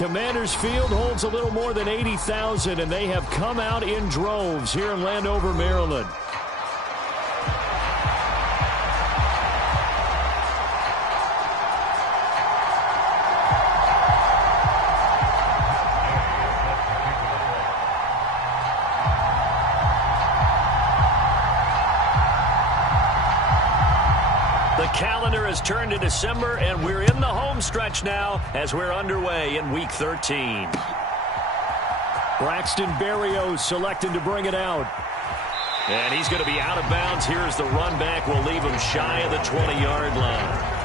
Commanders Field holds a little more than 80,000, and they have come out in droves here in Landover, Maryland. The calendar has turned to December, and we're in the home stretch now as we're underway in Week 13. Braxton Berrios selecting to bring it out. And he's going to be out of bounds. Here's the run back. We'll leave him shy of the 20-yard line.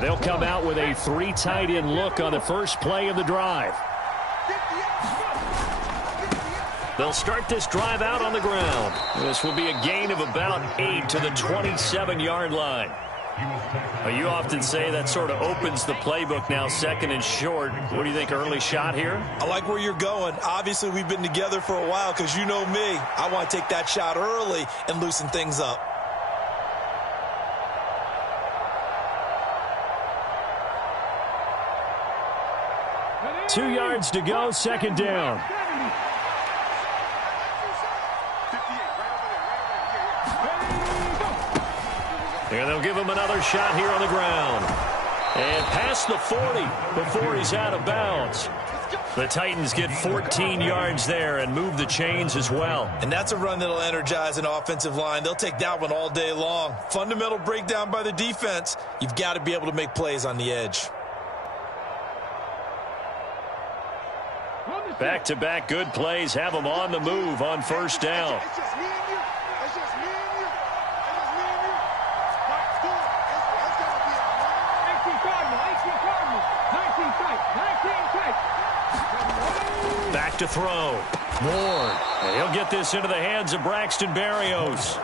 They'll come out with a 3 tight end look on the first play of the drive. They'll start this drive out on the ground. This will be a gain of about 8 to the 27-yard line. You often say that sort of opens the playbook now, second and short. What do you think, early shot here? I like where you're going. Obviously, we've been together for a while because you know me. I want to take that shot early and loosen things up. Two yards to go, second down. And they'll give him another shot here on the ground. And past the 40 before he's out of bounds. The Titans get 14 yards there and move the chains as well. And that's a run that'll energize an offensive line. They'll take that one all day long. Fundamental breakdown by the defense. You've got to be able to make plays on the edge. Back-to-back good plays have them on the move on first down. Back to throw. More. And he'll get this into the hands of Braxton Berrios.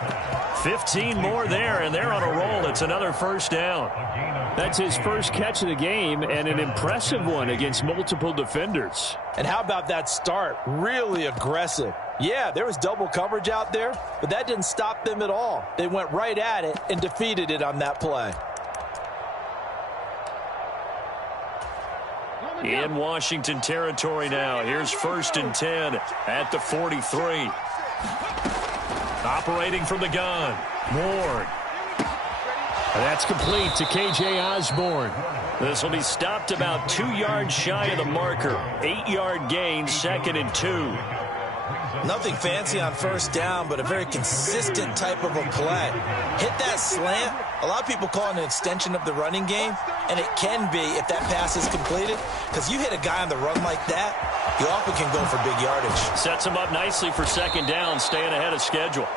15 more there, and they're on a roll. It's another first down. That's his first catch of the game, and an impressive one against multiple defenders. And how about that start? Really aggressive. Yeah, there was double coverage out there, but that didn't stop them at all. They went right at it and defeated it on that play. In Washington territory now. Here's 1st and 10 at the 43. Operating from the gun. Ward. That's complete to K.J. Osborne. This will be stopped about 2 yards shy of the marker. 8-yard gain, 2nd and 2. Nothing fancy on first down, but a very consistent type of a play. Hit that slant. A lot of people call it an extension of the running game, and it can be if that pass is completed, because you hit a guy on the run like that, he often can go for big yardage. Sets him up nicely for second down, staying ahead of schedule.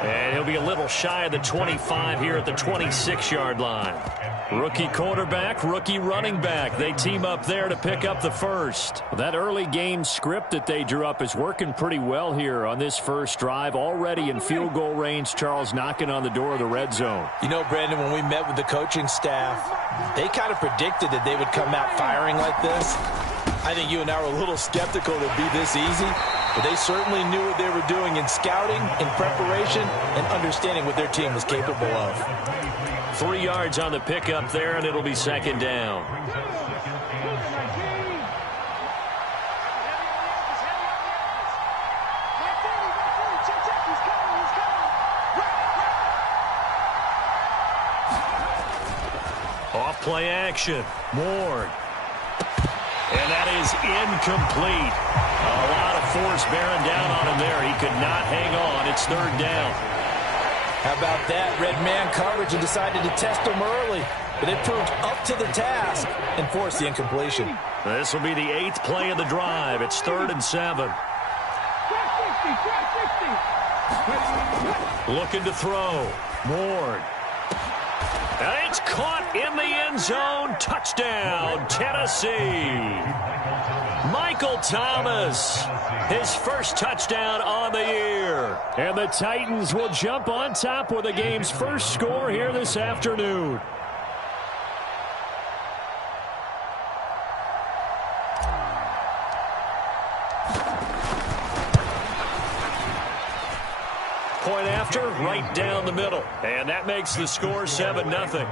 And he'll be a little shy of the 25 here at the 26-yard line. Rookie quarterback, rookie running back. They team up there to pick up the first. That early game script that they drew up is working pretty well here on this first drive. Already in field goal range, Charles knocking on the door of the red zone. You know, Brandon, when we met with the coaching staff, they kind of predicted that they would come out firing like this. I think you and I were a little skeptical it would be this easy, but they certainly knew what they were doing in scouting, in preparation, and understanding what their team was capable of. 3 yards on the pickup there, and it'll be second down. Off play action. Ward. And that is incomplete. A lot of force bearing down on him there. He could not hang on. It's third down. How about that? Red man coverage and decided to test him early. But it proved up to the task and forced the incompletion. This will be the 8th play of the drive. It's 3rd and 7. Looking to throw. Ward. And it's caught in the end zone. Touchdown, Tennessee. Michael Thomas, his first touchdown on the year. And the Titans will jump on top with the game's first score. score here this afternoon. point after, right down the middle. And that makes the score 7-0.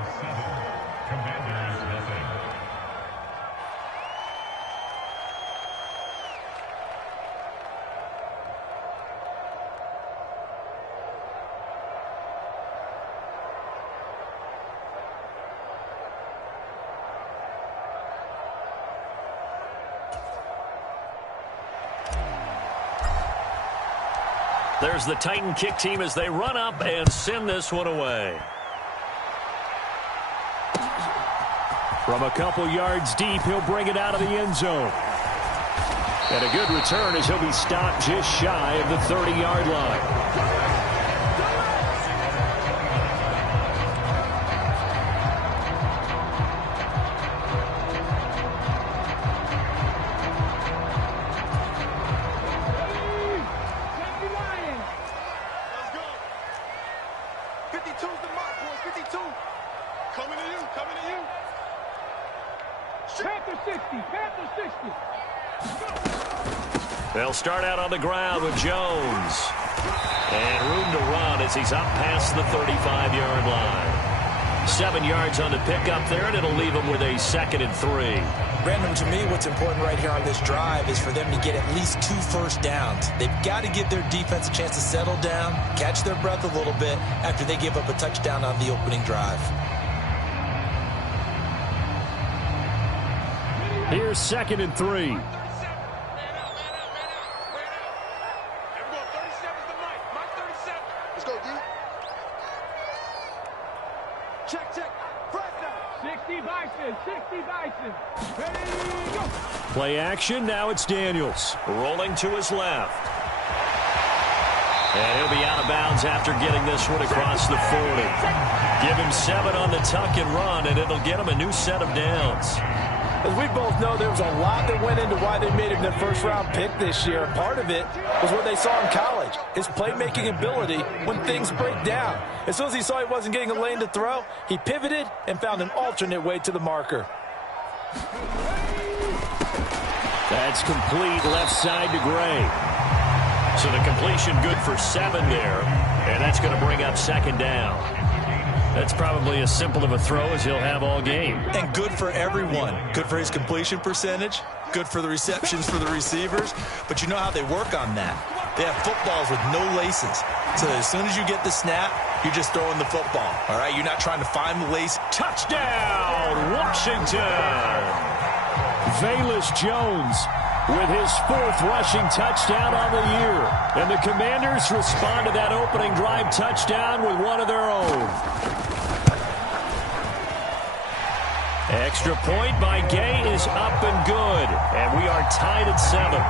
There's the Titan kick team as they run up and send this one away. From a couple yards deep, he'll bring it out of the end zone. And a good return as he'll be stopped just shy of the 30-yard line. They'll start out on the ground with Jones. And room to run as he's up past the 35-yard line. 7 yards on the pickup there, and it'll leave him with a 2nd and 3. Brandon, to me, what's important right here on this drive is for them to get at least 2 first downs. They've got to give their defense a chance to settle down, catch their breath a little bit after they give up a touchdown on the opening drive. Here's 2nd and 3. Play action, now it's Daniels. Rolling to his left. And he'll be out of bounds after getting this one across the 40. Give him 7 on the tuck and run, and it'll get him a new set of downs. As we both know, there was a lot that went into why they made him their first-round pick this year. Part of it was what they saw in college, his playmaking ability when things break down. As soon as he saw he wasn't getting a lane to throw, he pivoted and found an alternate way to the marker. That's complete left side to Gray. So the completion good for 7 there, and that's going to bring up 2nd down. That's probably as simple of a throw as he'll have all game. And good for everyone. Good for his completion percentage. Good for the receptions for the receivers. But you know how they work on that. They have footballs with no laces. So as soon as you get the snap, you're just throwing the football. All right? You're not trying to find the lace. Touchdown, Washington! Velus Jones with his 4th rushing touchdown on the year. And the Commanders respond to that opening drive touchdown with one of their own. Extra point by Gay is up and good. And we are tied at 7.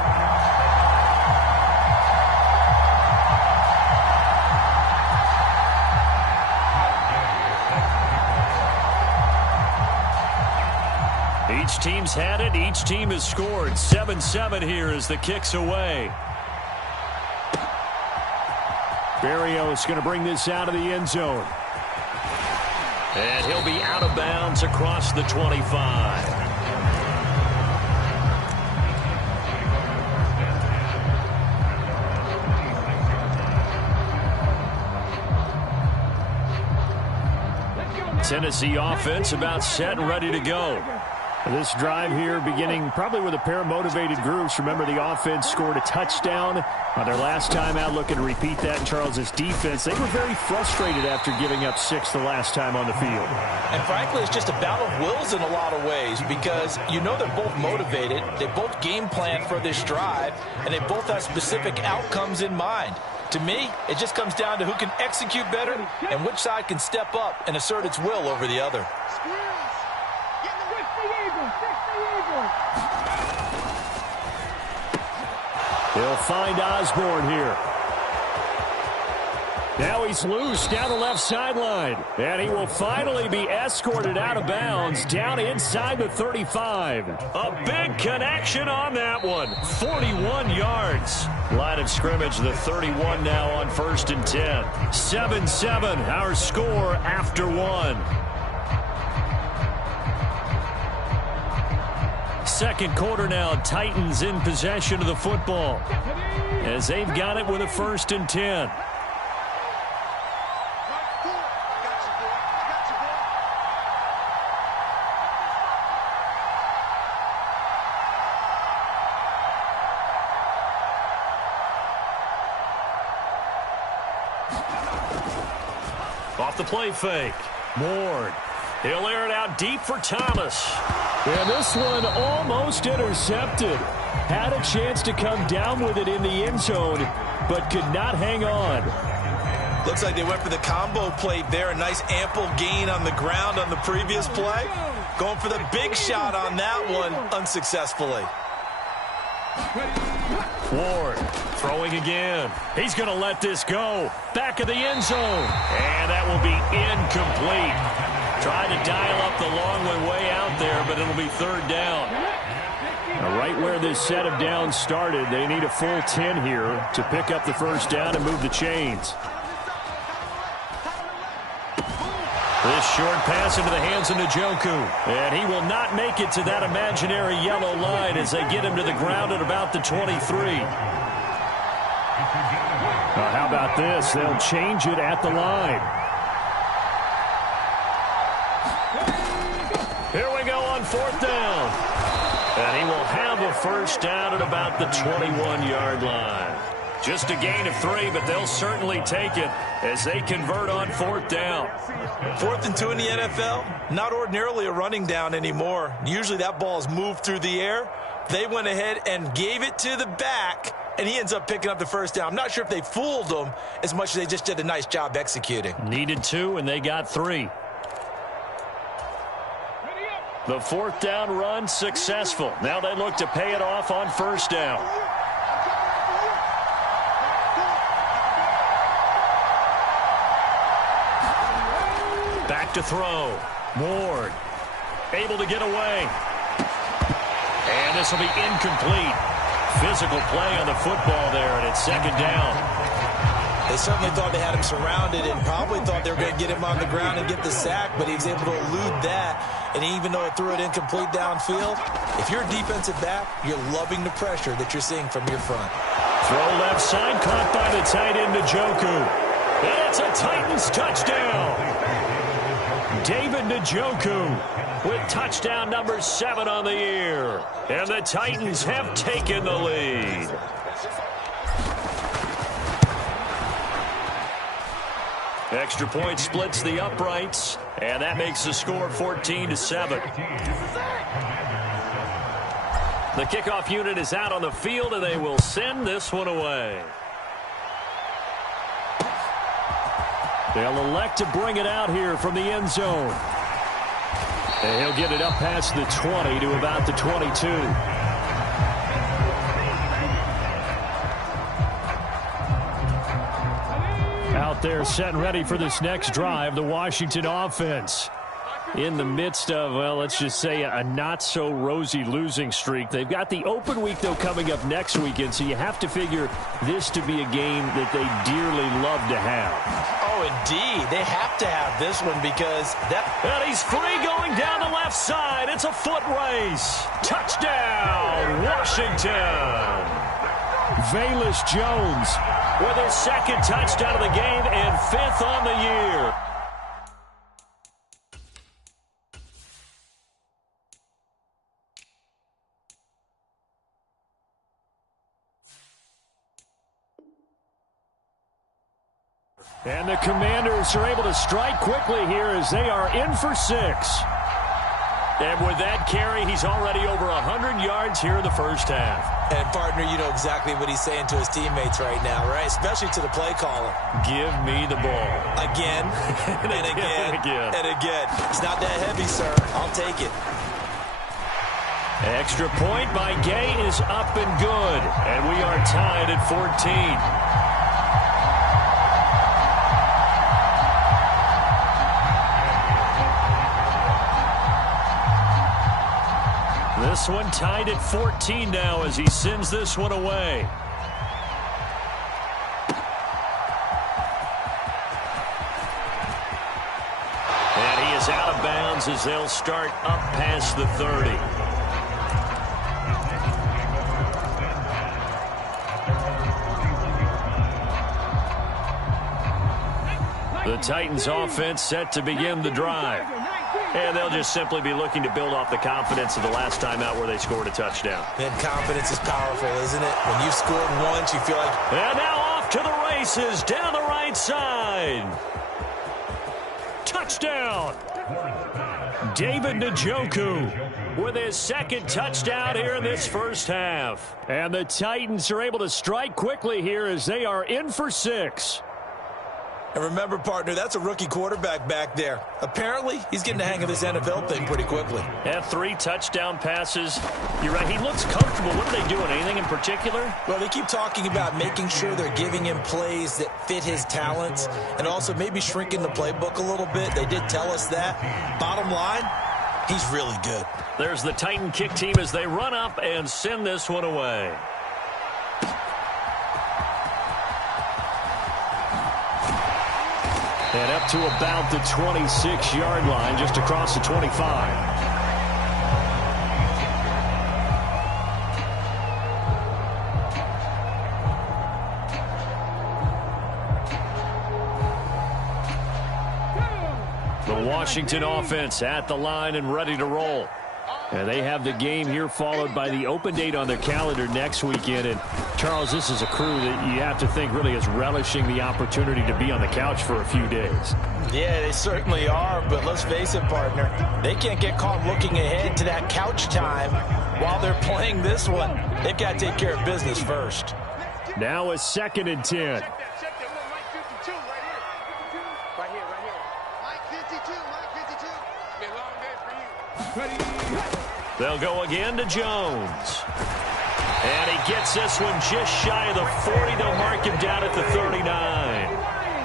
Each team's had it. Each team has scored. 7-7 here as the kick's away. Barrios going to bring this out of the end zone. And he'll be out of bounds across the 25. Tennessee offense about set and ready to go. This drive here beginning probably with a pair of motivated groups. Remember, the offense scored a touchdown on their last time out. Looking to repeat that in Charles's defense. They were very frustrated after giving up 6 the last time on the field. And frankly, it's just a battle of wills in a lot of ways because you know they're both motivated. They both game plan for this drive, and they both have specific outcomes in mind. To me, it just comes down to who can execute better and which side can step up and assert its will over the other. He'll find Osborne here. Now he's loose down the left sideline. And he will finally be escorted out of bounds down inside the 35. A big connection on that one. 41 yards. Line of scrimmage, the 31 now on 1st and 10. 7-7, our score after 1. Second quarter now, Titans in possession of the football as they've got it with a 1st and 10. Off the play fake. Ward. He'll air it out deep for Thomas. And this one almost intercepted. Had a chance to come down with it in the end zone, but could not hang on. Looks like they went for the combo play there. A nice ample gain on the ground on the previous play. Going for the big shot on that one unsuccessfully. Ward throwing again. He's going to let this go. Back of the end zone. And that will be incomplete. Trying to dial up the long way out there, but it'll be third down. Now, right where this set of downs started, they need a full 10 here to pick up the first down and move the chains. This short pass into the hands of Njoku. And he will not make it to that imaginary yellow line as they get him to the ground at about the 23. How about this? They'll change it at the line. Here we go on fourth down. And he will have a first down at about the 21-yard line. Just a gain of 3, but they'll certainly take it as they convert on fourth down. 4th and 2 in the NFL, not ordinarily a running down anymore. Usually that ball is moved through the air. They went ahead and gave it to the back, and he ends up picking up the first down. I'm not sure if they fooled him as much as they just did a nice job executing. Needed 2, and they got 3. The fourth down run successful. Now they look to pay it off on first down. Back to throw. Ward able to get away. And this will be incomplete. Physical play on the football there, and it's second down. They certainly thought they had him surrounded and probably thought they were going to get him on the ground and get the sack, but he was able to elude that. And even though it threw it incomplete downfield, if you're a defensive back, you're loving the pressure that you're seeing from your front. Throw left side, caught by the tight end Njoku. And it's a Titans touchdown. David Njoku with touchdown number 7 on the year. And the Titans have taken the lead. Extra point splits the uprights, and that makes the score 14-7. The kickoff unit is out on the field, and they will send this one away. They'll elect to bring it out here from the end zone. And he'll get it up past the 20 to about the 22. Out there set and ready for this next drive, the Washington offense. In the midst of, well, let's just say a not-so-rosy losing streak. They've got the open week, though, coming up next weekend, so you have to figure this to be a game that they dearly love to have. Oh, indeed. They have to have this one because that... And he's free going down the left side. It's a foot race. Touchdown, Washington. Velus Jones with his second touchdown of the game and 5th on the year. And the Commanders are able to strike quickly here as they are in for 6. And with that carry, he's already over 100 yards here in the first half. And, partner, you know exactly what he's saying to his teammates right now, right? Especially to the play caller. Give me the ball. Again, and again, and again. It's not that heavy, sir. I'll take it. Extra point by Gay is up and good. And we are tied at 14. This one tied at 14 now as he sends this one away. And he is out of bounds as they'll start up past the 30. The Titans offense set to begin the drive. And they'll just simply be looking to build off the confidence of the last time out where they scored a touchdown. And confidence is powerful, isn't it? When you've scored once, you feel like... And now off to the races down the right side. Touchdown. David Njoku with his second touchdown here in this first half. And the Titans are able to strike quickly here as they are in for 6. And remember, partner, that's a rookie quarterback back there. Apparently, he's getting the hang of this NFL thing pretty quickly. And 3 touchdown passes. You're right, he looks comfortable. What are they doing? Anything in particular? Well, they keep talking about making sure they're giving him plays that fit his talents and also maybe shrinking the playbook a little bit. They did tell us that. Bottom line, he's really good. There's the Titan kick team as they run up and send this one away. And up to about the 26-yard line, just across the 25. The Washington offense at the line and ready to roll. And they have the game here followed by the open date on their calendar next weekend. And, Charles, this is a crew that you have to think really is relishing the opportunity to be on the couch for a few days. Yeah, they certainly are, but let's face it, partner. They can't get caught looking ahead to that couch time while they're playing this one. They've got to take care of business first. Now a 2nd and 10. They'll go again to Jones. And he gets this one just shy of the 40. They'll mark him down at the 39.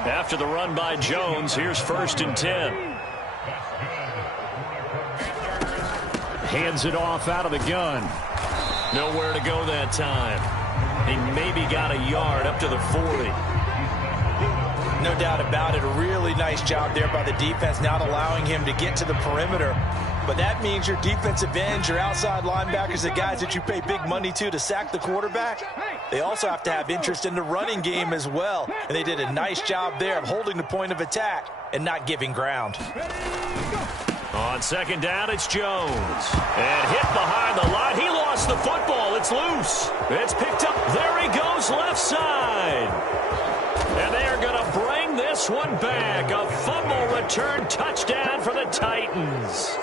After the run by Jones, here's 1st and 10. Hands it off out of the gun. Nowhere to go that time. He maybe got a yard up to the 40. No doubt about it. A really nice job there by the defense, not allowing him to get to the perimeter. But that means your defensive ends, your outside linebackers, the guys that you pay big money to sack the quarterback, they also have to have interest in the running game as well. And they did a nice job there of holding the point of attack and not giving ground. On 2nd down, it's Jones. And hit behind the line. He lost the football. It's loose. It's picked up. There he goes, left side. And they are going to bring this one back. A fumble return touchdown for the Titans.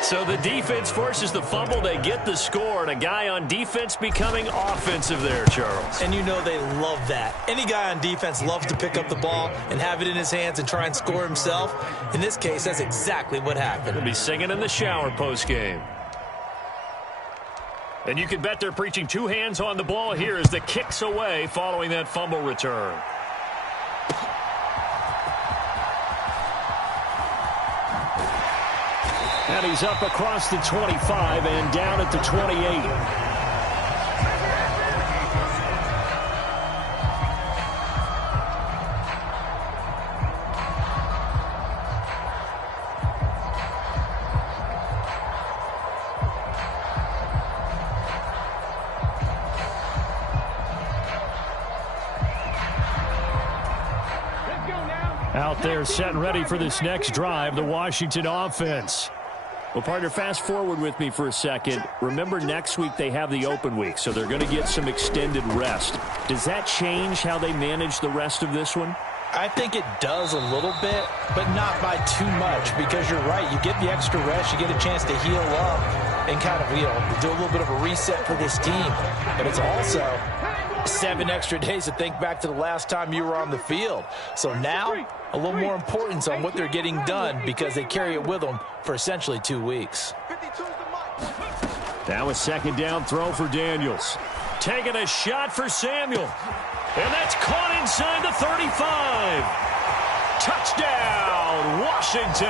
So the defense forces the fumble. They get the score. And a guy on defense becoming offensive there, Charles. And you know they love that. Any guy on defense loves to pick up the ball and have it in his hands and try and score himself. In this case, that's exactly what happened. He'll be singing in the shower postgame. And you can bet they're preaching 2 hands on the ball here as the kick's away following that fumble return. And he's up across the 25 and down at the 28. Out there set and ready for this next drive, the Washington offense. Well, partner, fast forward with me for a second. Remember, next week they have the open week, so they're going to get some extended rest. Does that change how they manage the rest of this one? I think it does a little bit, but not by too much, because you're right. You get the extra rest, you get a chance to heal up and kind of, do a little bit of a reset for this team. But it's also 7 extra days to think back to the last time you were on the field. So now, a little more importance on what they're getting done because they carry it with them for essentially 2 weeks. Now a 2nd down throw for Daniels. Taking a shot for Samuel. And that's caught inside the 35. Touchdown, Washington.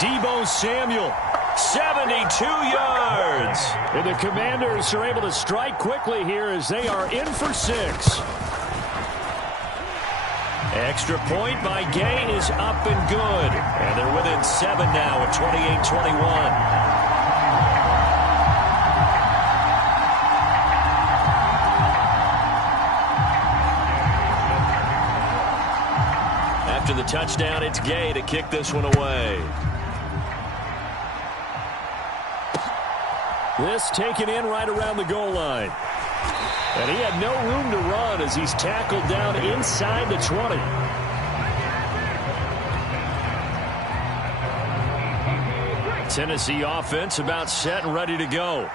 Deebo Samuel, 72 yards. And the Commanders are able to strike quickly here as they are in for 6. Extra point by Gay is up and good. And they're within 7 now at 28-21. After the touchdown, it's Gay to kick this one away. This taken in right around the goal line. And he had no room to run as he's tackled down inside the 20. Tennessee offense about set and ready to go.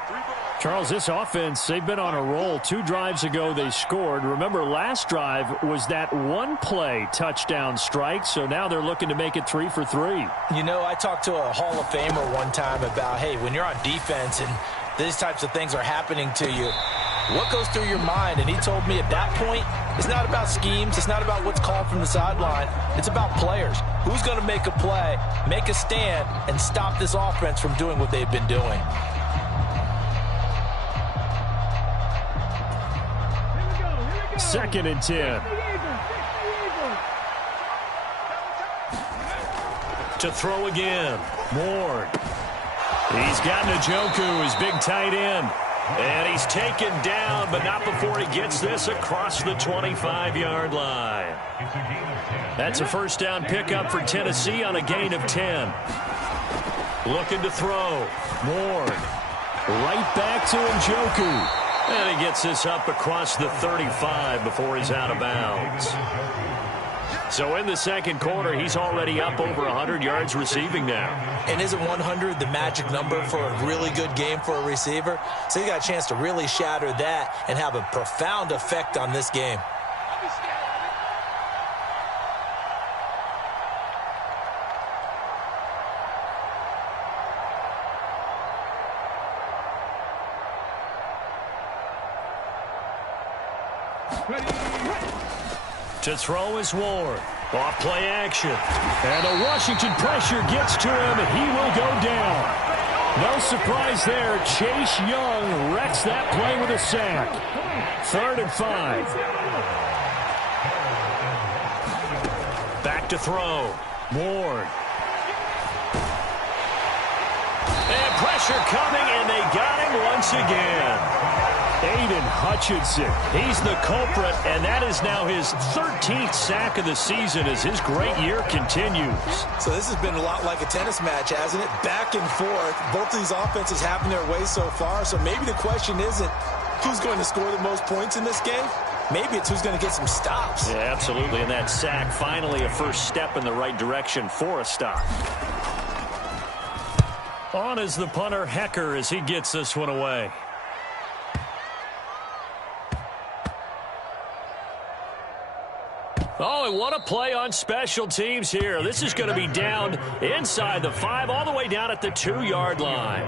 Charles, this offense, they've been on a roll. 2 drives ago they scored. Remember, last drive was that one-play touchdown strike, so now they're looking to make it 3 for 3. You know, I talked to a Hall of Famer one time about, hey, when you're on defense and these types of things are happening to you, what goes through your mind? And he told me at that point, it's not about schemes. It's not about what's called from the sideline. It's about players. Who's going to make a play, make a stand, and stop this offense from doing what they've been doing? Second and 10. To throw again. Ward. He's got Njoku, his big tight end. And he's taken down, but not before he gets this across the 25-yard line. That's a first down pickup for Tennessee on a gain of 10. Looking to throw. Ward. Right back to Njoku. And he gets this up across the 35 before he's out of bounds. So in the second quarter, he's already up over 100 yards receiving now. And isn't 100 the magic number for a really good game for a receiver? So he got a chance to really shatter that and have a profound effect on this game. To throw is Ward. Off play action. And a Washington pressure gets to him, and he will go down. No surprise there. Chase Young wrecks that play with a sack. 3rd and 5. Back to throw. Ward. And pressure coming, and they got him once again. Aiden Hutchinson, he's the culprit, and that is now his 13th sack of the season as his great year continues. So this has been a lot like a tennis match, hasn't it? Back and forth. Both of these offenses having their way so far, so maybe the question isn't who's going to score the most points in this game. Maybe it's who's going to get some stops. Yeah, absolutely, and that sack finally a first step in the right direction for a stop. On is the punter, Hecker, as he gets this one away. Oh, and what a play on special teams here. This is going to be down inside the 5, all the way down at the 2-yard line.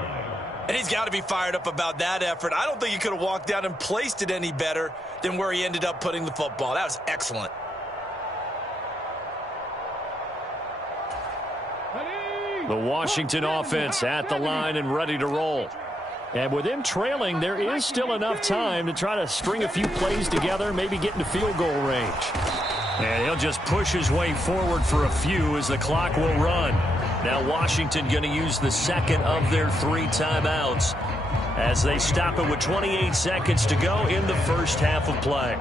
And he's got to be fired up about that effort. I don't think he could have walked down and placed it any better than where he ended up putting the football. That was excellent. The Washington offense at the line and ready to roll. And with him trailing, there is still enough time to try to string a few plays together, maybe get into field goal range. And he'll just push his way forward for a few as the clock will run. Now Washington going to use the second of their 3 timeouts as they stop it with 28 seconds to go in the first half of play.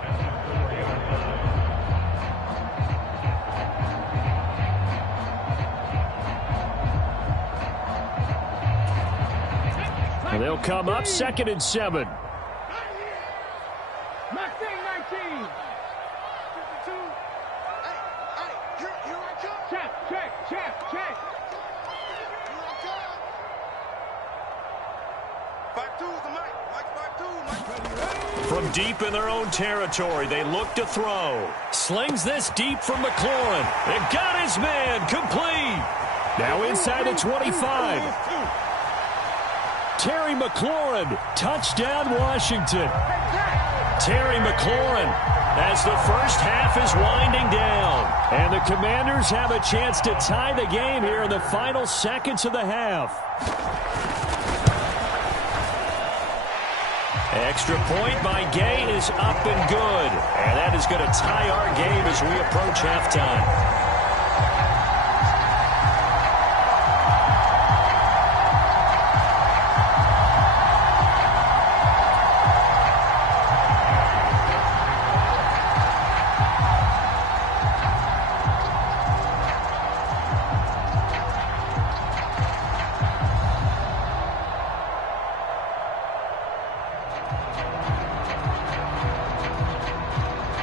And they'll come up 2nd and 7. From deep in their own territory, they look to throw. Slings this deep from McLaurin. And got his man complete. Now inside the 25. Terry McLaurin, touchdown Washington. Terry McLaurin as the first half is winding down. And the Commanders have a chance to tie the game here in the final seconds of the half. Extra point by Gay is up and good. And that is going to tie our game as we approach halftime.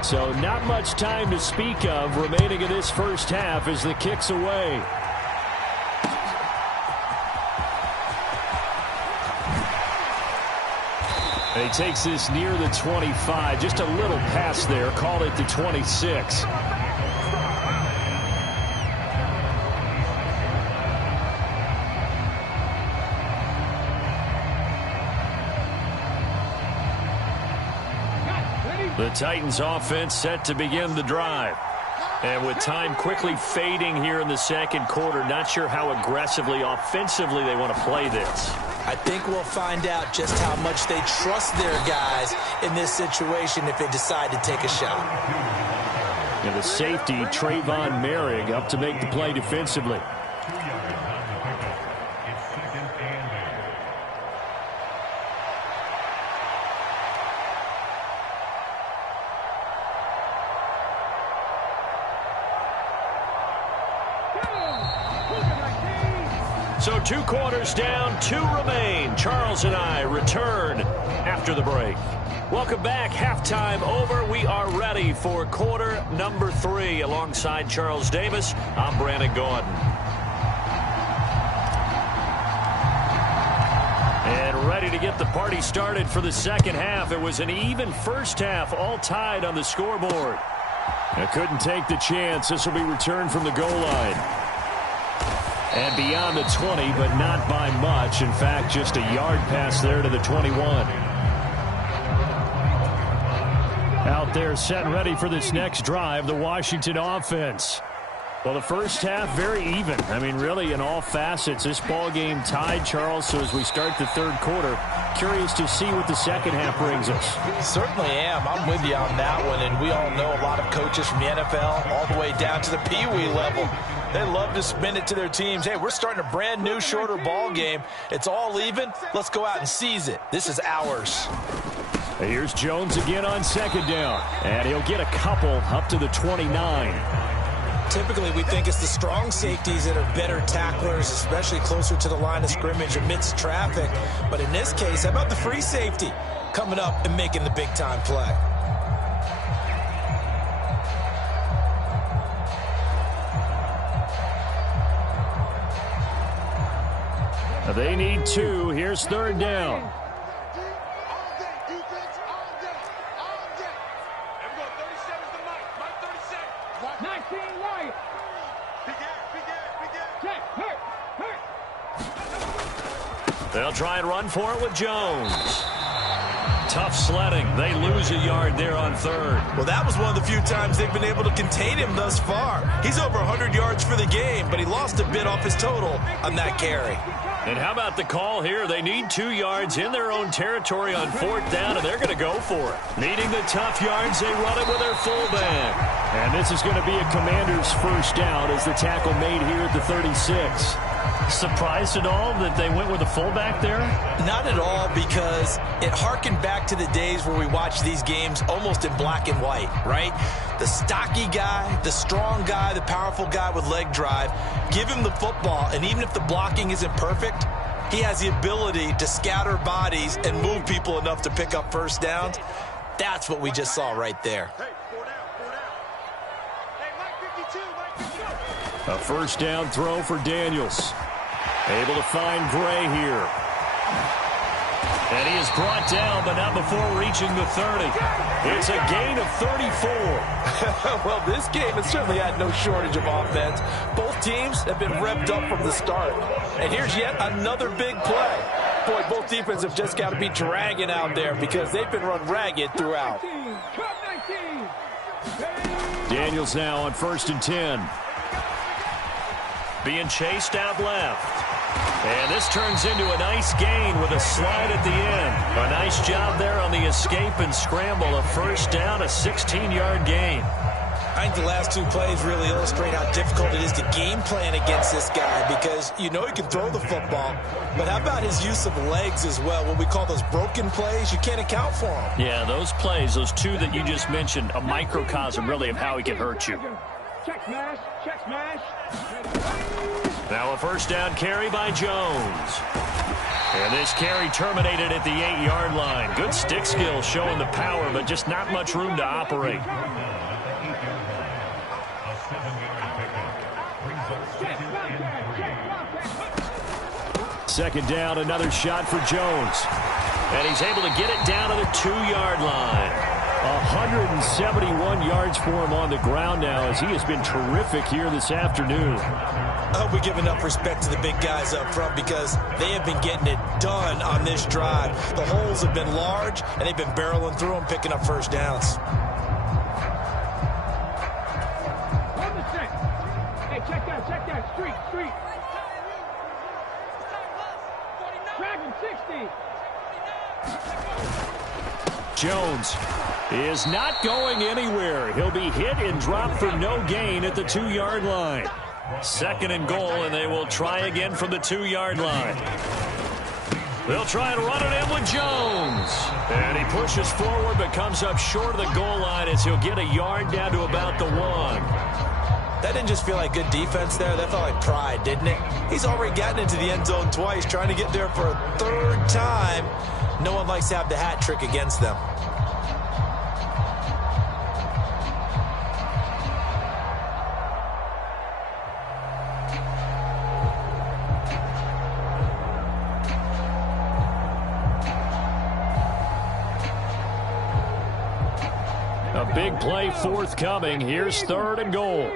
So not much time to speak of remaining in this first half as the kick's away. And he takes this near the 25. Just a little pass there. Called it the 26. The Titans offense set to begin the drive. And with time quickly fading here in the second quarter, not sure how aggressively, offensively they want to play this. I think we'll find out just how much they trust their guys in this situation if they decide to take a shot. And the safety, Trayvon Merrick, up to make the play defensively. So 2 quarters down, 2 remain. Charles and I return after the break. Welcome back. Halftime over. We are ready for quarter number 3. Alongside Charles Davis, I'm Brandon Gordon. And ready to get the party started for the second half. It was an even first half, all tied on the scoreboard. I couldn't take the chance. This will be returned from the goal line. And beyond the 20, but not by much. In fact, just a yard pass there to the 21. Out there set and ready for this next drive, the Washington offense. Well, the first half, very even. I mean, really, in all facets, this ball game tied, Charles. So as we start the third quarter, curious to see what the second half brings us. Certainly am. I'm with you on that one. And we all know a lot of coaches from the NFL all the way down to the Pee-wee level. They love to spin it to their teams. Hey, we're starting a brand new, shorter ball game. It's all even. Let's go out and seize it. This is ours. Here's Jones again on second down. And he'll get a couple up to the 29. Typically, we think it's the strong safeties that are better tacklers, especially closer to the line of scrimmage amidst traffic. But in this case, how about the free safety coming up and making the big-time play? They need 2. Here's third down. They'll try and run for it with Jones. Tough sledding. They lose a yard there on third. Well, that was one of the few times they've been able to contain him thus far. He's over 100 yards for the game, but he lost a bit off his total on that carry. And how about the call here? They need 2 yards in their own territory on fourth down, and they're going to go for it. Needing the tough yards, they run it with their fullback. And this is going to be a Commander's first down as the tackle made here at the 36. Surprised at all that they went with a fullback there? Not at all, because it harkened back to the days where we watched these games almost in black and white, right? The stocky guy, the strong guy, the powerful guy with leg drive. Give him the football, and even if the blocking isn't perfect, he has the ability to scatter bodies and move people enough to pick up first downs. That's what we just saw right there. A first down throw for Daniels. Able to find Gray here. And he is brought down, but not before reaching the 30. It's a gain of 34. Well, this game has certainly had no shortage of offense. Both teams have been revved up from the start. And here's yet another big play. Boy, both defenses have just got to be dragging out there because they've been run ragged throughout. Daniels now on 1st and 10. Being chased out left. And this turns into a nice gain with a slide at the end. A nice job there on the escape and scramble. A first down, a 16-yard gain. I think the last 2 plays really illustrate how difficult it is to game plan against this guy, because you know he can throw the football, but how about his use of legs as well? What we call those broken plays, you can't account for them. Yeah, those plays, those 2 that you just mentioned, a microcosm really of how he can hurt you. Check smash, check smash. Now a first down carry by Jones. And this carry terminated at the 8-yard line. Good stick skill showing the power, but just not much room to operate. Second down, another shot for Jones. And he's able to get it down to the 2-yard line. 171 yards for him on the ground now as he has been terrific here this afternoon. I hope we give enough respect to the big guys up front because they have been getting it done on this drive. The holes have been large, and they've been barreling through them, picking up first downs. Hey, check that. Street. Dragon 60. Jones is not going anywhere. He'll be hit and dropped for no gain at the 2-yard line. Second and goal, and they will try again from the 2-yard line. They'll try and run it in with Jones. And he pushes forward but comes up short of the goal line as he'll get a yard down to about the 1. That didn't just feel like good defense there. That felt like pride, didn't it? He's already gotten into the end zone twice, trying to get there for a third time. No one likes to have the hat trick against them. A big play forthcoming. Here's third and goal.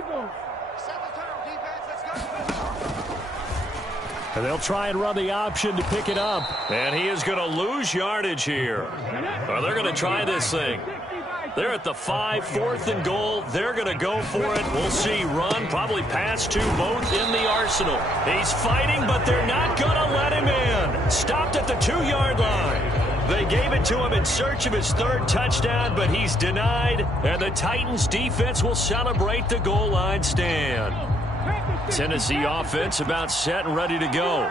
And they'll try and run the option to pick it up. And he is going to lose yardage here. Or they're going to try this thing. They're at the 5, fourth and goal. They're going to go for it. We'll see. Run, probably pass to both in the arsenal. He's fighting, but they're not going to let him in. Stopped at the 2-yard line. They gave it to him in search of his third touchdown, but he's denied. And the Titans defense will celebrate the goal line stand. Tennessee offense about set and ready to go.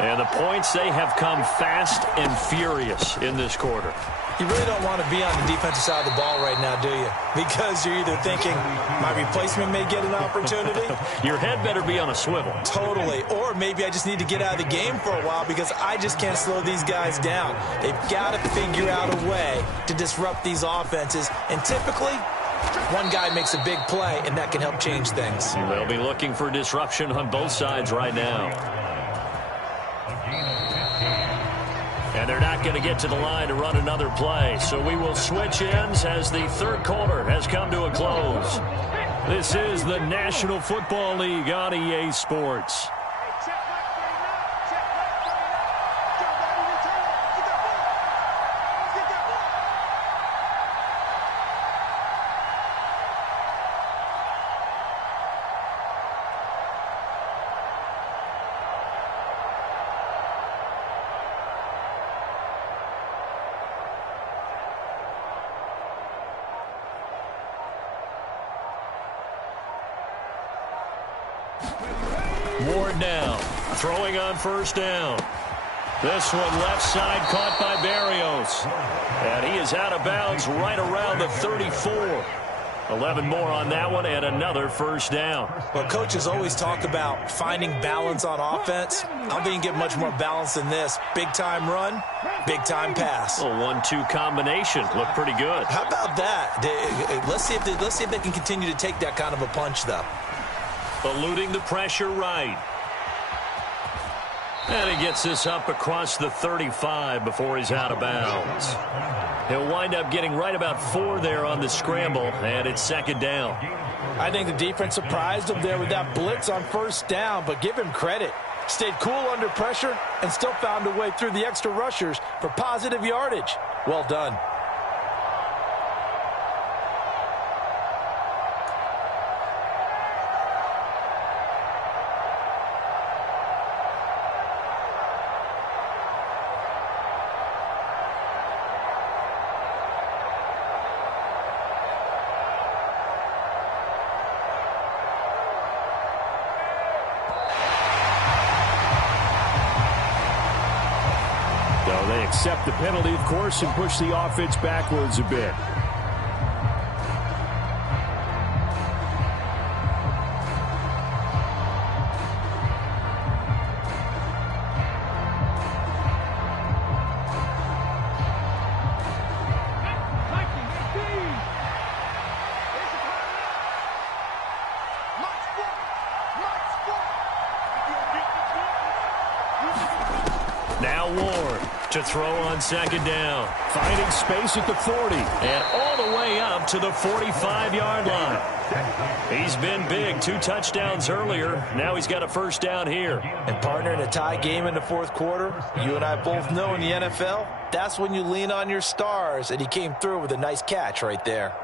And the points, they have come fast and furious in this quarter. You really don't want to be on the defensive side of the ball right now, do you? Because you're either thinking, my replacement may get an opportunity. Your head better be on a swivel. Totally. Or maybe I just need to get out of the game for a while because I just can't slow these guys down. They've got to figure out a way to disrupt these offenses. And typically, one guy makes a big play, and that can help change things. They'll be looking for disruption on both sides right now. And they're not going to get to the line to run another play. So we will switch ends as the third quarter has come to a close. This is the National Football League on EA Sports. Ward now, throwing on first down. This one left side caught by Berrios. And he is out of bounds right around the 34. 11 more on that one and another first down. Well, coaches always talk about finding balance on offense. I don't think you can get much more balance than this. Big-time run, big-time pass. A 1-2 combination. Looked pretty good. How about that? Let's see if they can continue to take that kind of a punch, though. Eluding the pressure right. And he gets this up across the 35 before he's out of bounds. He'll wind up getting right about 4 there on the scramble, and it's second down. I think the defense surprised him there with that blitz on first down, but give him credit. Stayed cool under pressure and still found a way through the extra rushers for positive yardage. Well done. They accept the penalty, of course, and push the offense backwards a bit. Now Ward to throw on second down. Finding space at the 40. And all the way up to the 45-yard line. He's been big. 2 touchdowns earlier. Now he's got a first down here. And partner, in a tie game in the fourth quarter, you and I both know in the NFL, that's when you lean on your stars. And he came through with a nice catch right there.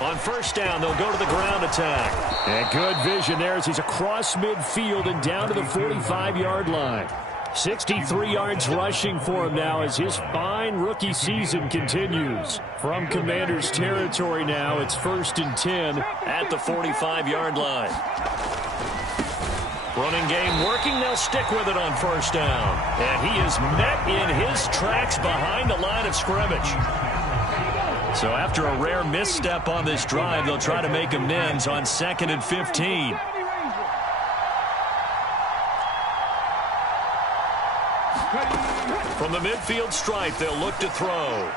On first down, they'll go to the ground attack. And good vision there as he's across midfield and down to the 45-yard line. 63 yards rushing for him now as his fine rookie season continues. From Commander's territory now, it's 1st and 10 at the 45-yard line. Running game working. They'll stick with it on first down. And he is met in his tracks behind the line of scrimmage. So after a rare misstep on this drive, they'll try to make amends on 2nd and 15. From the midfield stripe, they'll look to throw.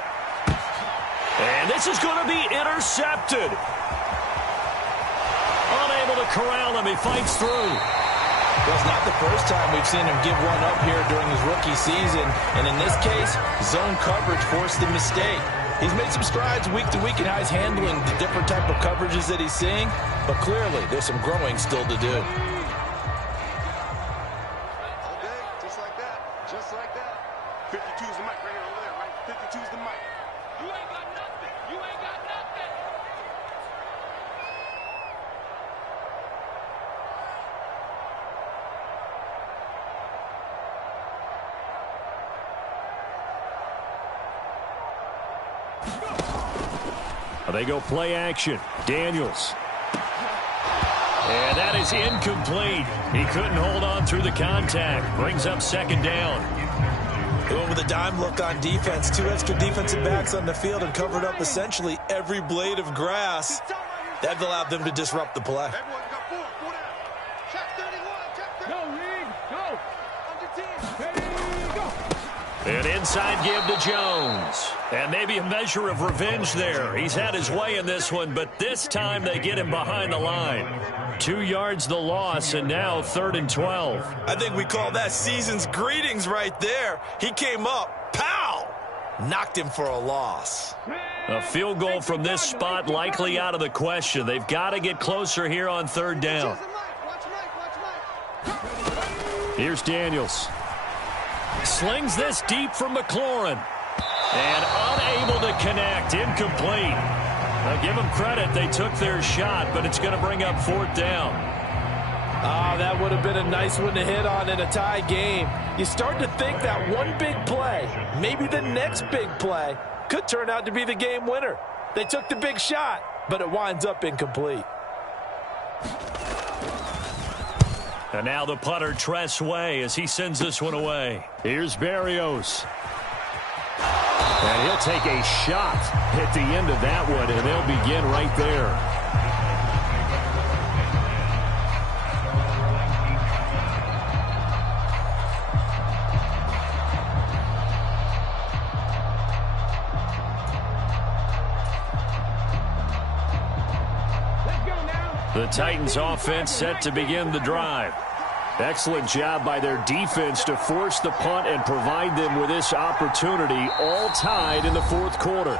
And this is going to be intercepted. Unable to corral him. He fights through. Well, it's not the first time we've seen him give one up here during his rookie season. And in this case, zone coverage forced the mistake. He's made some strides week to week in how he's handling the different type of coverages that he's seeing. But clearly, there's some growing still to do. Okay, just like that. Just like that. 52 is the mic right here over there, right? 52 is the mic. You ain't got nothing. You ain't got nothing. They go play action. Daniels. And that is incomplete. He couldn't hold on through the contact. Brings up second down. They went with a dime look on defense. 2 extra defensive backs on the field and covered up essentially every blade of grass. That allowed them to disrupt the play. Everyone got 4. 4 down. Check 31. Check 30. Go, Reed. Go. Under 10. Ready, go. An inside give to Jones. And maybe a measure of revenge there. He's had his way in this one, but this time they get him behind the line. 2 yards the loss, and now 3rd and 12. I think we call that season's greetings right there. He came up, pow! Knocked him for a loss. A field goal from this spot likely out of the question. They've got to get closer here on 3rd down. Here's Daniels. Slings this deep from McLaurin. And unable to connect. Incomplete. Now give them credit. They took their shot, but it's going to bring up 4th down. Oh, that would have been a nice one to hit on in a tie game. You start to think that one big play, maybe the next big play, could turn out to be the game winner. They took the big shot, but it winds up incomplete. And now the punter, Tress Way, as he sends this one away. Here's Berrios. And he'll take a shot at the end of that one, and they'll begin right there. Let's go now. The Titans offense set to begin the drive. Excellent job by their defense to force the punt and provide them with this opportunity, all tied in the 4th quarter.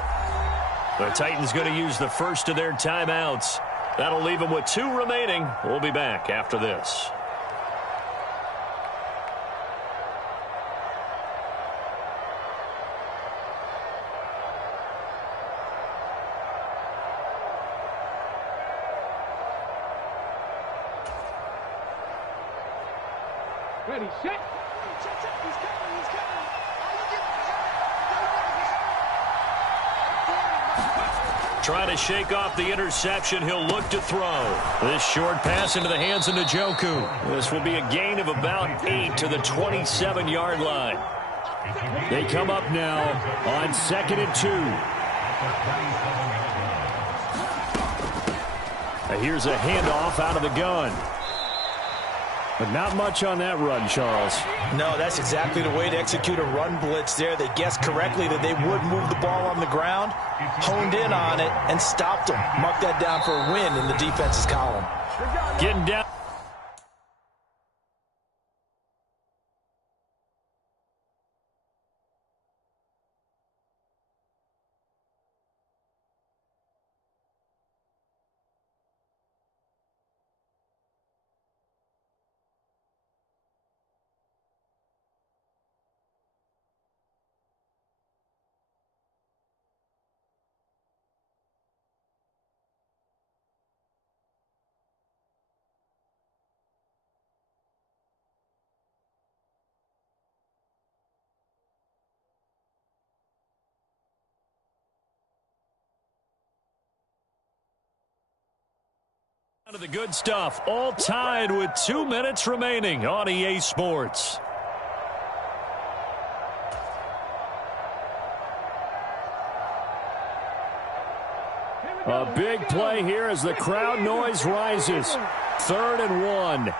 The Titans going to use the first of their timeouts. That'll leave them with 2 remaining. We'll be back after this. Ready, set. Check. He's coming. He's coming. Trying to shake off the interception. He'll look to throw. This short pass into the hands of Njoku. This will be a gain of about 8 to the 27-yard line. They come up now on 2nd and 2. Here's a handoff out of the gun. But not much on that run, Charles. No, that's exactly the way to execute a run blitz there. They guessed correctly that they would move the ball on the ground, honed in on it, and stopped them. Mark that down for a win in the defense's column. Getting down. To the good stuff, all tied with 2 minutes remaining on EA Sports. A big play here as the crowd noise rises. 3rd and 1.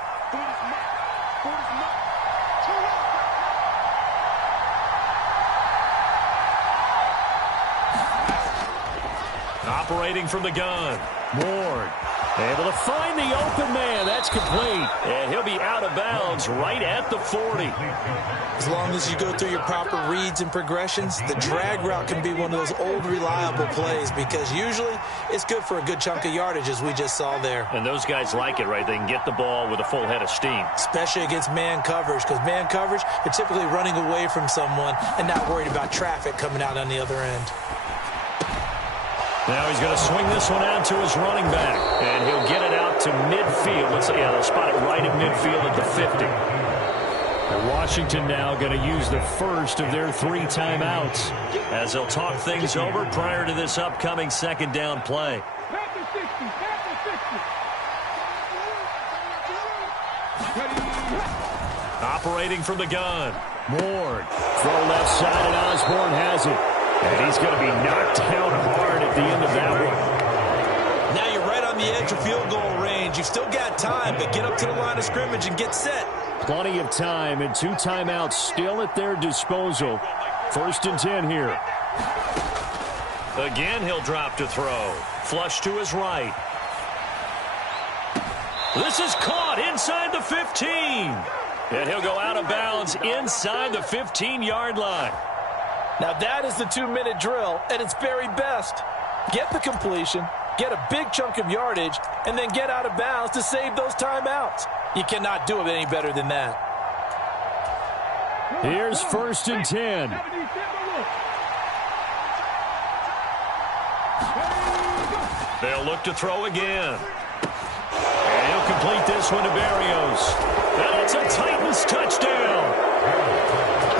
Operating from the gun, Ward. Able to find the open man. That's complete. And he'll be out of bounds right at the 40. As long as you go through your proper reads and progressions, the drag route can be one of those old reliable plays because usually it's good for a good chunk of yardage as we just saw there. And those guys like it, right? They can get the ball with a full head of steam. Especially against man coverage because man coverage, you're typically running away from someone and not worried about traffic coming out on the other end. Now he's going to swing this one out to his running back. And he'll get it out to midfield. Let's say, they'll spot it right at midfield at the 50. And Washington now going to use the first of their 3 timeouts as they'll talk things over prior to this upcoming 2nd down play. Operating from the gun. Ward. Throw left side, and Osborne has it. And he's going to be knocked down hard at the end of that one. Now you're right on the edge of field goal range. You've still got time, but get up to the line of scrimmage and get set. Plenty of time and 2 timeouts still at their disposal. 1st and 10 here. Again, he'll drop to throw. Flush to his right. This is caught inside the 15. And he'll go out of bounds inside the 15-yard line. Now that is the 2-minute drill at its very best. Get the completion, get a big chunk of yardage, and then get out of bounds to save those timeouts. You cannot do it any better than that. Here's 1st and 10. They'll look to throw again. And he'll complete this one to Berrios. And it's a Titans touchdown.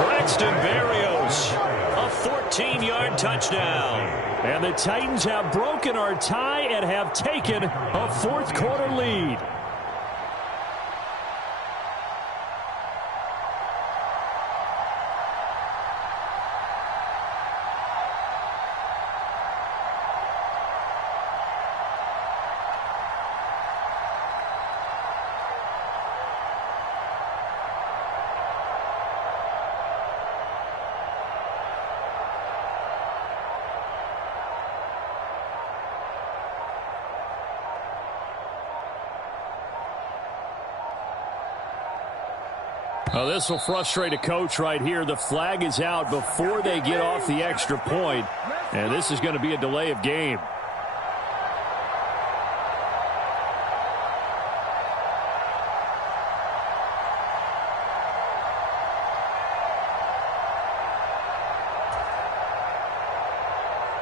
Braxton Berrios. A 14-yard touchdown. And the Titans have broken our tie and have taken a 4th quarter lead. Well, this will frustrate a coach right here. The flag is out before they get off the extra point, and this is going to be a delay of game.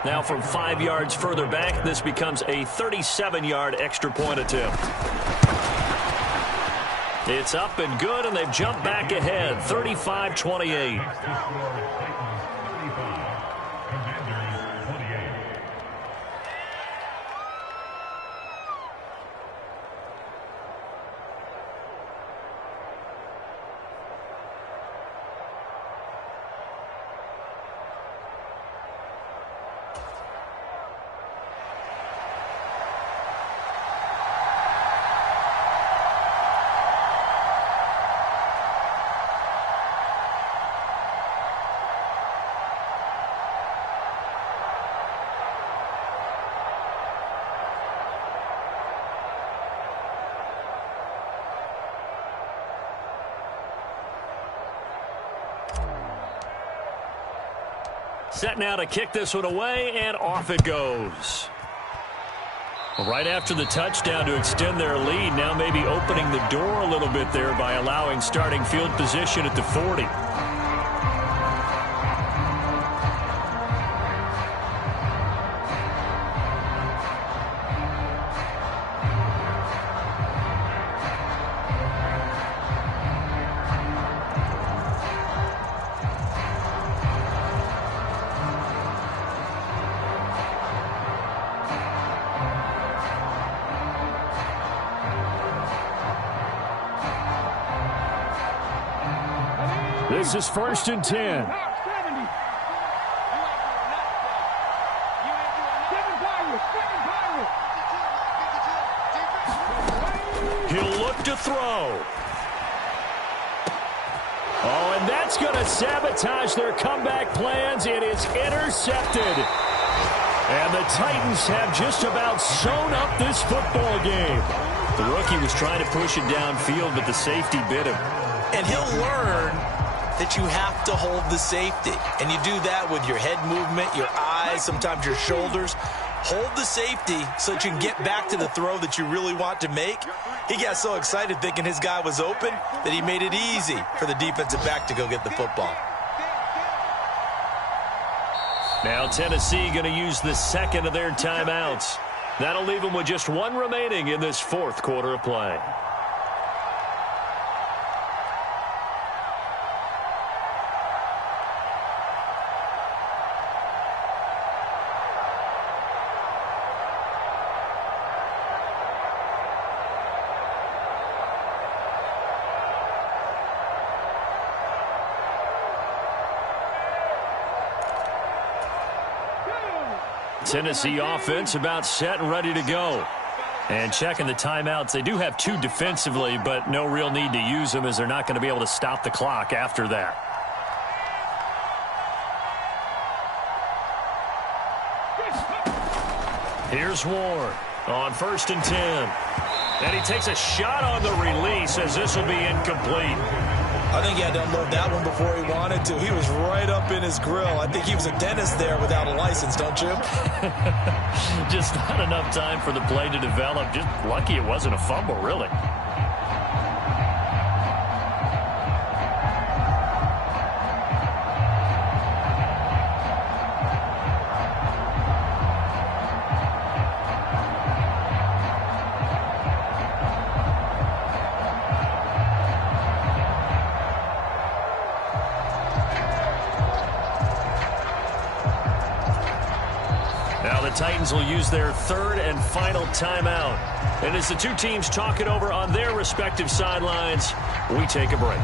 Now from 5 yards further back, this becomes a 37-yard extra point attempt. It's up and good, and they've jumped back ahead, 35-28. Set now to kick this one away, and off it goes. Right after the touchdown to extend their lead, now maybe opening the door a little bit there by allowing starting field position at the 40. This is 1st and 10. He'll look to throw. Oh, and that's going to sabotage their comeback plans. It is intercepted. And the Titans have just about sewn up this football game. The rookie was trying to push it downfield, but the safety bit him. And he'll learn that you have to hold the safety. And you do that with your head movement, your eyes, sometimes your shoulders. Hold the safety so that you can get back to the throw that you really want to make. He got so excited thinking his guy was open that he made it easy for the defensive back to go get the football. Now Tennessee going to use the second of their timeouts. That'll leave them with just one remaining in this fourth quarter of play. Tennessee offense about set and ready to go. And checking the timeouts, they do have two defensively, but no real need to use them as they're not going to be able to stop the clock after that. Here's Ward on 1st and 10. And he takes a shot on the release as this will be incomplete. I think he had to unload that one before he wanted to. He was right up in his grill. I think he was a dentist there without a license, don't you? Just not enough time for the play to develop. Just lucky it wasn't a fumble, really. Titans will use their third and final timeout. And as the two teams talk it over on their respective sidelines, we take a break.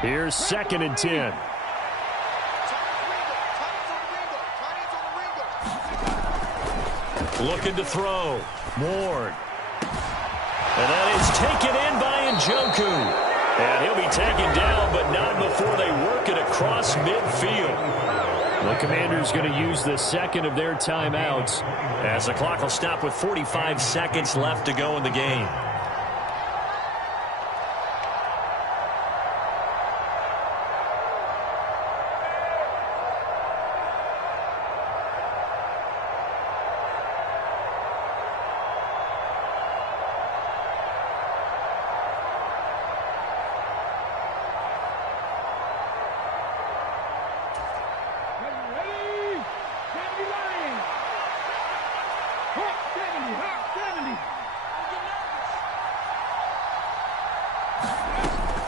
Here's 2nd and 10. Looking to throw. Ward. And that is taken in by Njoku. And he'll be taken down, but not before they work it across midfield. The Commanders going to use the second of their timeouts as the clock will stop with 45 seconds left to go in the game.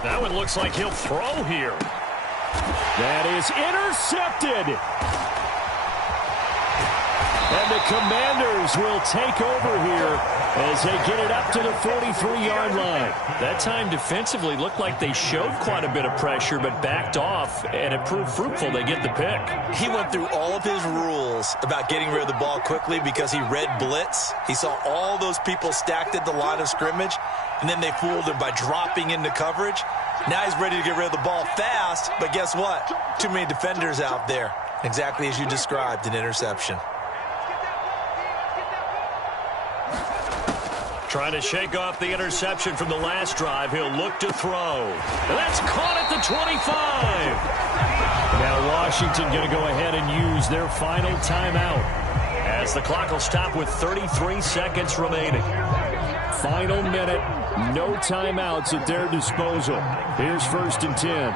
That one looks like he'll throw here. That is intercepted. And the Commanders will take over here as they get it up to the 43-yard line. That time defensively looked like they showed quite a bit of pressure but backed off, and it proved fruitful. They get the pick. He went through all of his rules about getting rid of the ball quickly because he read blitz. He saw all those people stacked at the line of scrimmage, and then they fooled him by dropping into coverage. Now he's ready to get rid of the ball fast, but guess what? Too many defenders out there. Exactly as you described, an interception. Trying to shake off the interception from the last drive. He'll look to throw. And that's caught at the 25. Now Washington going to go ahead and use their final timeout, as the clock will stop with 33 seconds remaining. Final minute, no timeouts at their disposal. Here's 1st and 10.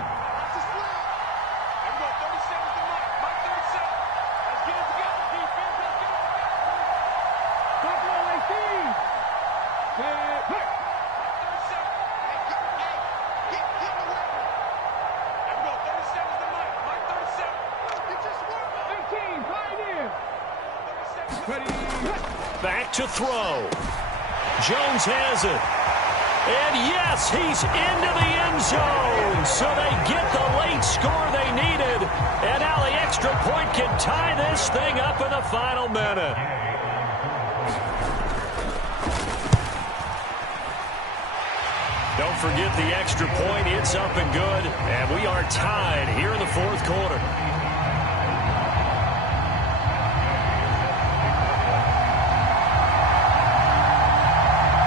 Back to throw. Jones has it. And yes, he's into the end zone. So they get the late score they needed. And now the extra point can tie this thing up in the final minute. Don't forget the extra point. It's up and good. And we are tied here in the 4th quarter.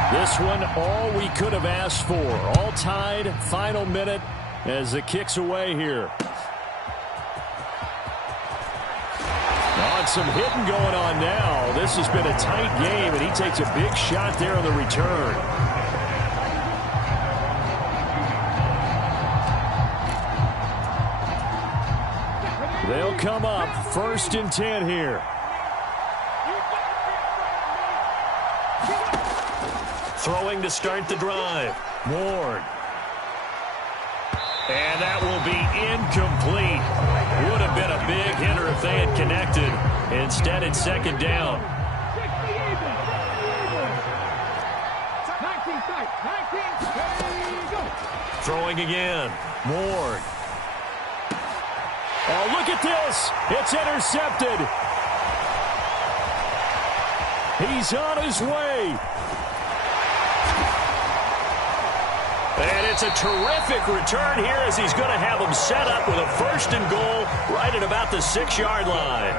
This one, all we could have asked for. All tied, final minute as the kick's away here. Some hitting going on now. This has been a tight game, and he takes a big shot there on the return. They'll come up 1st and 10 here. Throwing to start the drive. Ward. And that will be incomplete. Would have been a big hitter if they had connected. Instead, it's 2nd down. Throwing again. Ward. Oh, look at this. It's intercepted. He's on his way. And it's a terrific return here as he's going to have them set up with a 1st and goal right at about the 6-yard line.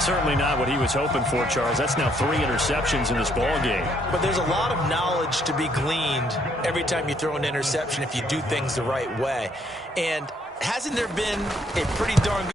Certainly not what he was hoping for, Charles. That's now 3 interceptions in this ball game. But there's a lot of knowledge to be gleaned every time you throw an interception if you do things the right way. And hasn't there been a pretty darn good